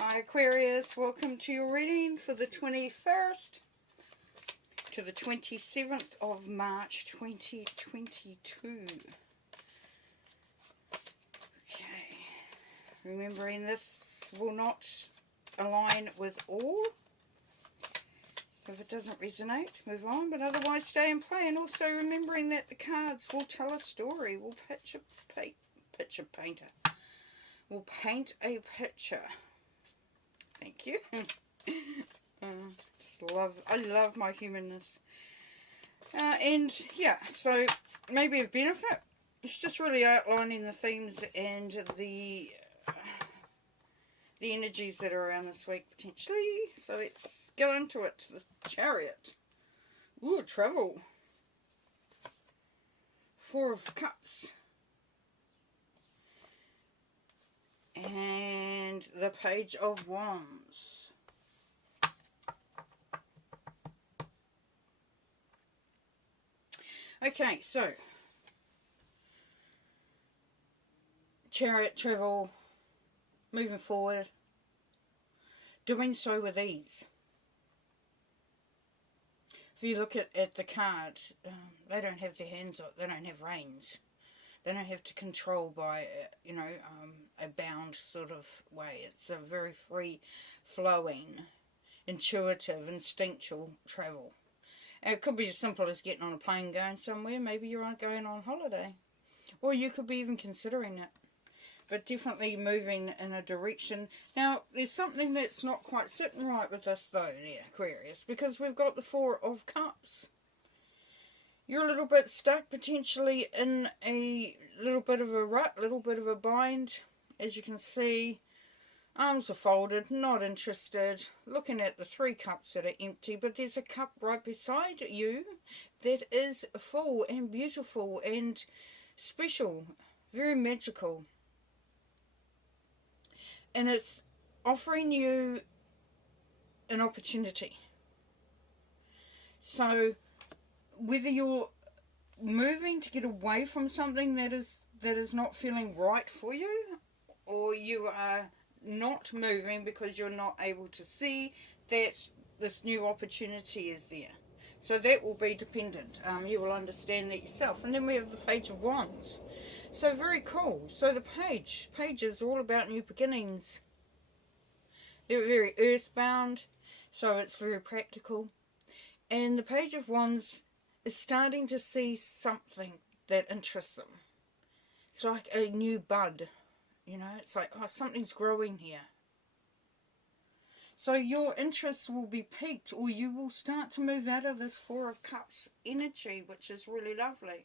Hi Aquarius, welcome to your reading for the 21st to the 27th of March 2022. Okay, remembering this will not align with all. If it doesn't resonate, move on, but otherwise stay and play. And also remembering that the cards will tell a story, will paint a picture. Thank you. I love my humanness. And yeah, so maybe of benefit, it's just really outlining the themes and the energies that are around this week potentially. So let's go into it. The Chariot. Ooh, travel. Four of Cups. And the Page of Wands. Okay, so Chariot, travel, moving forward, doing so with ease. If you look at the card, they don't have their hands up, they don't have reins. They don't have to control by, a bound sort of way. It's a very free-flowing, intuitive, instinctual travel. And it could be as simple as getting on a plane going somewhere. Maybe you're going on holiday. Or you could be even considering it. But definitely moving in a direction. Now, there's something that's not quite sitting right with this, though, there, Aquarius. Because we've got the Four of Cups. You're a little bit stuck, potentially in a little bit of a rut, a little bit of a bind. As you can see, arms are folded, not interested. Looking at the three cups that are empty, but there's a cup right beside you that is full and beautiful and special, very magical. And it's offering you an opportunity. So whether you're moving to get away from something that is not feeling right for you, or you are not moving because you're not able to see that this new opportunity is there. So that will be dependent. You will understand that yourself. And then we have the Page of Wands. So very cool. So the page is all about new beginnings. They're very earthbound, so it's very practical. And the Page of Wands is starting to see something that interests them. It's like a new bud, it's like, oh, something's growing here. So your interest will be piqued, or you will start to move out of this Four of Cups energy, which is really lovely.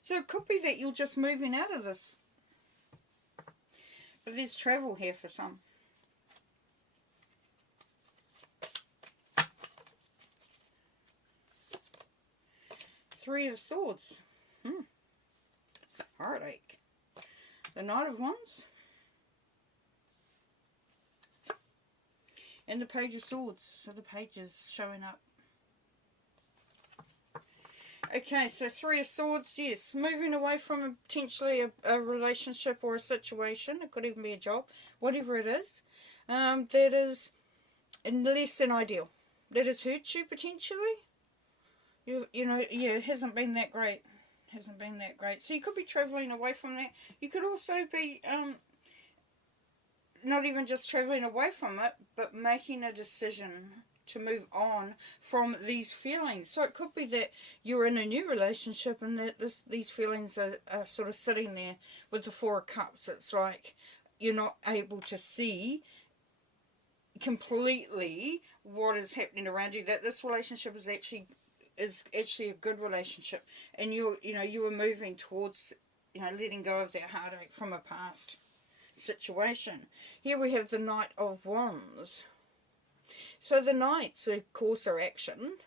So it could be that you're just moving out of this. But there's travel here for some. Three of Swords. Heartache. The Knight of Wands. And the Page of Swords. So the page is showing up. Okay, so Three of Swords, yes. Moving away from potentially a relationship or a situation. It could even be a job. Whatever it is. That is less than ideal. That has hurt you potentially. It hasn't been that great. So you could be travelling away from that. You could also be not even just travelling away from it, but making a decision to move on from these feelings. So it could be that you're in a new relationship and that these feelings are sort of sitting there with the Four of Cups. It's like you're not able to see completely what is happening around you, that this relationship is actually a good relationship, and you were moving towards letting go of that heartache from a past situation. Here we have the Knight of Wands. So the Knights, of course, are action,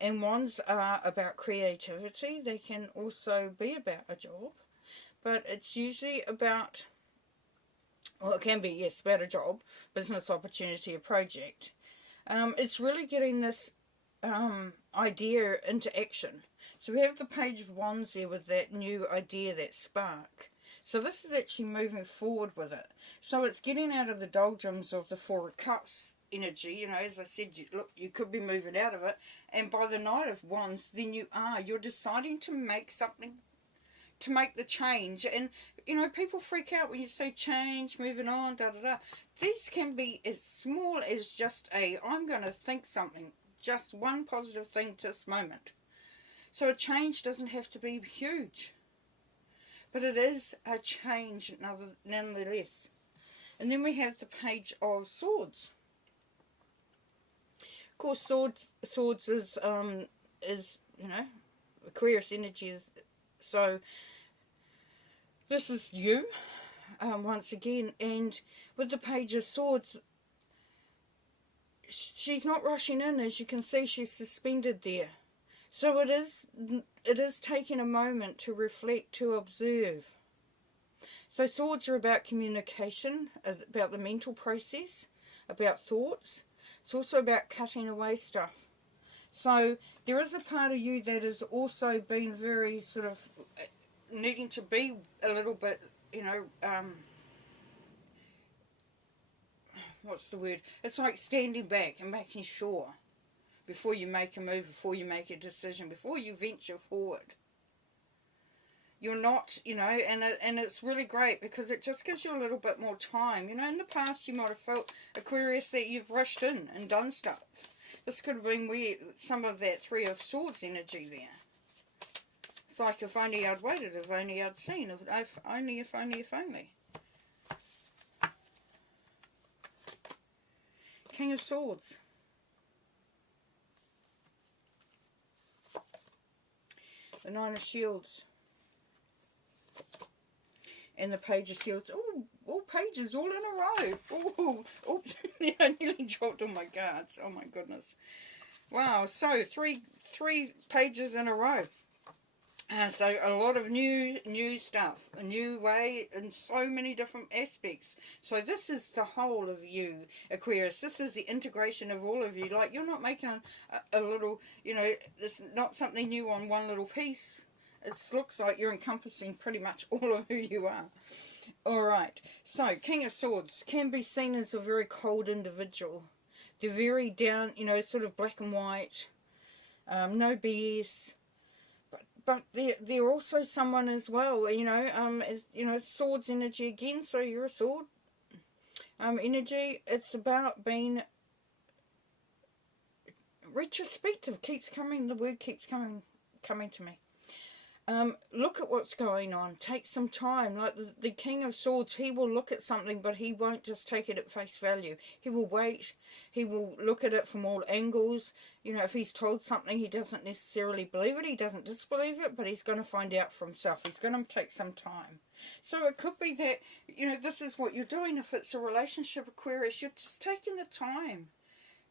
and Wands are about creativity. They can also be about a job, but it's usually about, well, it can be, yes, about a job, business opportunity, a project. It's really getting this idea into action. So we have the Page of Wands there with that new idea, that spark. So this is actually moving forward with it. So it's getting out of the doldrums of the Four of Cups energy. You know, as I said, look, you could be moving out of it. And by the Knight of Wands, then you're deciding to make something, to make the change. And, you know, people freak out when you say change, moving on, da-da-da. These can be as small as just I'm going to think something, just one positive thing to this moment. So a change doesn't have to be huge. But it is a change nonetheless. And then we have the Page of Swords. Of course, swords is you know, Aquarius energy is. So this is you, once again, and with the Page of Swords, she's not rushing in. As you can see, she's suspended there. So it is taking a moment to reflect, to observe. So swords are about communication, about the mental process, about thoughts. It's also about cutting away stuff. So there is a part of you that has also been very sort of needing to be a little bit, you know, what's the word? It's like standing back and making sure before you make a move, before you make a decision, before you venture forward. You're not, you know, and it's really great because it just gives you a little bit more time. You know, in the past you might have felt, Aquarius, that you've rushed in and done stuff. This could have been where some of that Three of Swords energy there. It's like, if only I'd waited, if only I'd seen, if only. King of Swords. The Nine of Shields. And the Page of Shields. Oh, all pages all in a row. Oh, oops. I nearly dropped all my cards. Oh my goodness. Wow, so three pages in a row. So a lot of new stuff, a new way in so many different aspects. So this is the whole of you, Aquarius. This is the integration of all of you. Like, you're not making a little, you know, it's not something new on one little piece. It looks like you're encompassing pretty much all of who you are. Alright, so King of Swords can be seen as a very cold individual. They're very down, you know, sort of black and white, no BS. But they're also someone as well, you know, swords energy again, so you're a sword. Energy, it's about being retrospective, keeps coming, the word keeps coming to me. Look at what's going on, take some time. Like the King of Swords, he will look at something, but he won't just take it at face value. He will wait, he will look at it from all angles. You know, if he's told something, he doesn't necessarily believe it, he doesn't disbelieve it, but he's going to find out for himself. He's going to take some time. So it could be that, you know, this is what you're doing. If it's a relationship, Aquarius, you're just taking the time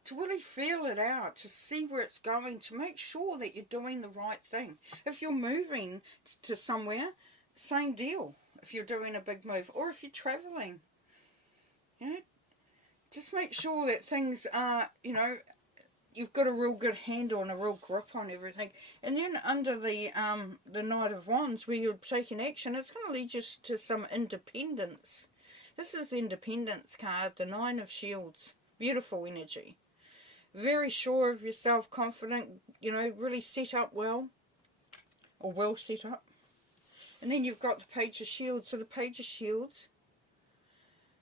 to really feel it out, to see where it's going, to make sure that you're doing the right thing. If you're moving to somewhere, same deal. If you're doing a big move, or if you're travelling, you know, just make sure that things are, you know, you've got a real good handle and a real grip on everything. And then under the Knight of Wands, where you're taking action, it's going to lead you to some independence. This is the Independence card, the Nine of Shields. Beautiful energy. Very sure of yourself, confident, you know, really set up well, or well set up. And then you've got the Page of Shields. So the Page of Shields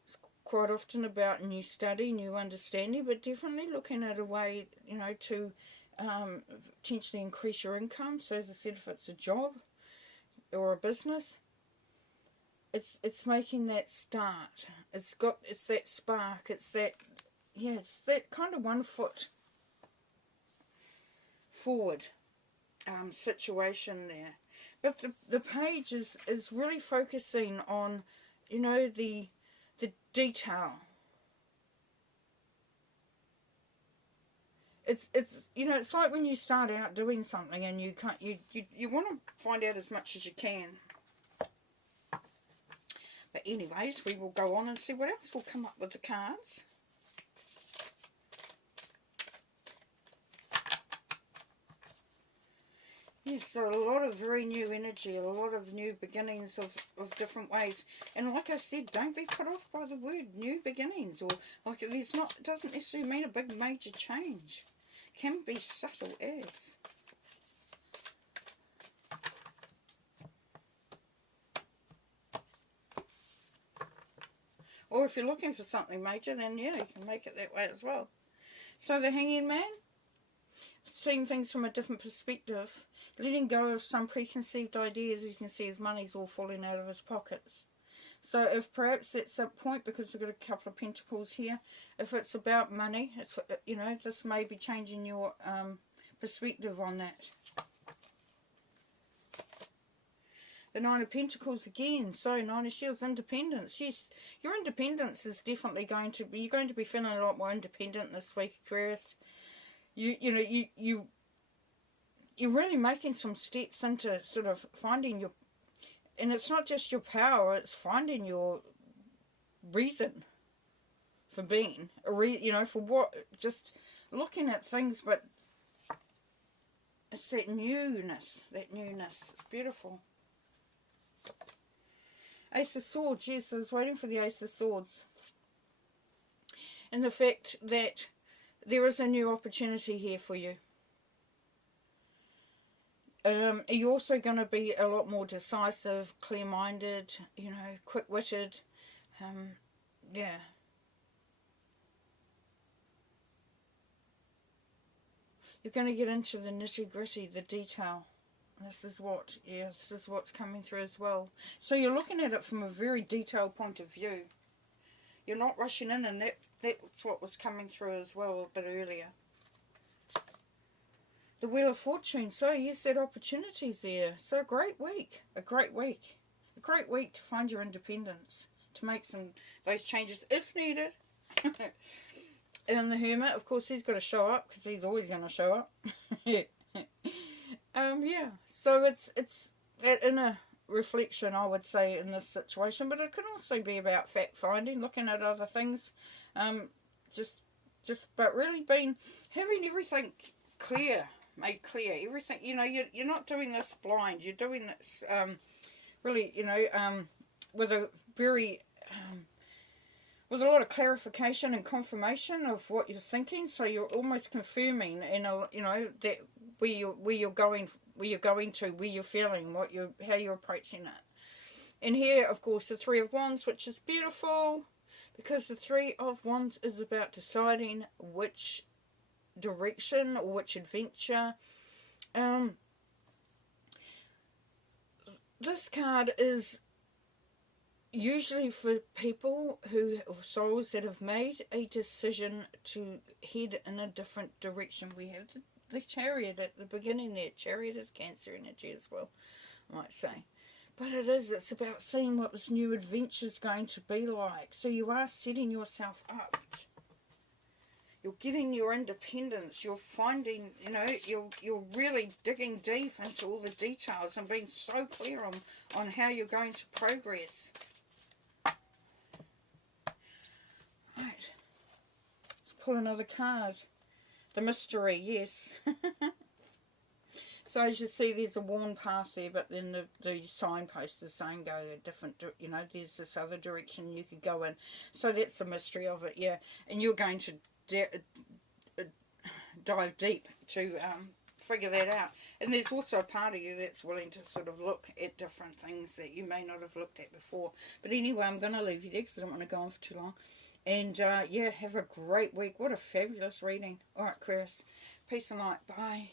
is quite often about new study, new understanding, but definitely looking at a way, you know, to potentially increase your income. So as I said, if it's a job or a business, it's making that start. It's that spark. It's that, yeah, it's that kind of 1 foot forward situation there. But the page is really focusing on, you know, the detail. It's you know, it's like when you start out doing something and you can't, you want to find out as much as you can. But anyways, we will go on and see what else will come up with the cards. Yes, so a lot of very new energy, a lot of new beginnings of different ways. And like I said, don't be put off by the word new beginnings, or like there's not, it doesn't necessarily mean a big major change. It can be subtle as. Or if you're looking for something major, then yeah, you can make it that way as well. So the Hanging Man, seeing things from a different perspective, letting go of some preconceived ideas. As you can see, his money's all falling out of his pockets. So if perhaps that's a point, because we've got a couple of pentacles here, if it's about money, it's, you know, this may be changing your perspective on that. The Nine of Pentacles again. So Nine of Shields, independence. Yes, your independence is definitely going to be, you're going to be feeling a lot more independent this week, Aquarius. You're really making some steps into sort of finding your, and it's not just your power, it's finding your reason for being, for what, just looking at things, but it's that newness, it's beautiful. Ace of Swords, yes, I was waiting for the Ace of Swords. And the fact that there is a new opportunity here for you. You're also going to be a lot more decisive, clear-minded, quick-witted. Yeah. You're going to get into the nitty-gritty, the detail. This is what's coming through as well. So you're looking at it from a very detailed point of view. You're not rushing in, and that's what was coming through as well a bit earlier. The Wheel of Fortune. So yes, that opportunity's there. So a great week. A great week to find your independence, to make those changes if needed. And the Hermit, of course, he's got to show up, because he's always going to show up. Yeah, so it's that inner reflection, I would say, in this situation, but it can also be about fact finding, looking at other things, but really having everything made clear, everything, you're not doing this blind, you're doing this, really, with a very, with a lot of clarification and confirmation of what you're thinking, so you're almost confirming, that where you're going to, where you're feeling, how you're approaching it. And here, of course, the Three of Wands, which is beautiful, because the Three of Wands is about deciding which direction or which adventure. This card is usually for people or souls that have made a decision to head in a different direction. We have the Chariot at the beginning there. Chariot is Cancer energy as well, I might say. But it's about seeing what this new adventure is going to be like. So you are setting yourself up. You're getting your independence. You're finding, you're really digging deep into all the details and being so clear on how you're going to progress. Right. Let's pull another card. The Mystery, yes. So as you see, there's a worn path there, but then the signpost is saying go a different, there's this other direction you could go in. So that's the mystery of it, yeah. And you're going to dive deep to figure that out. And there's also a part of you that's willing to sort of look at different things that you may not have looked at before. But anyway, I'm going to leave you there because I don't want to go on for too long. And yeah, have a great week. What a fabulous reading. Alright, Chris. Peace and light. Bye.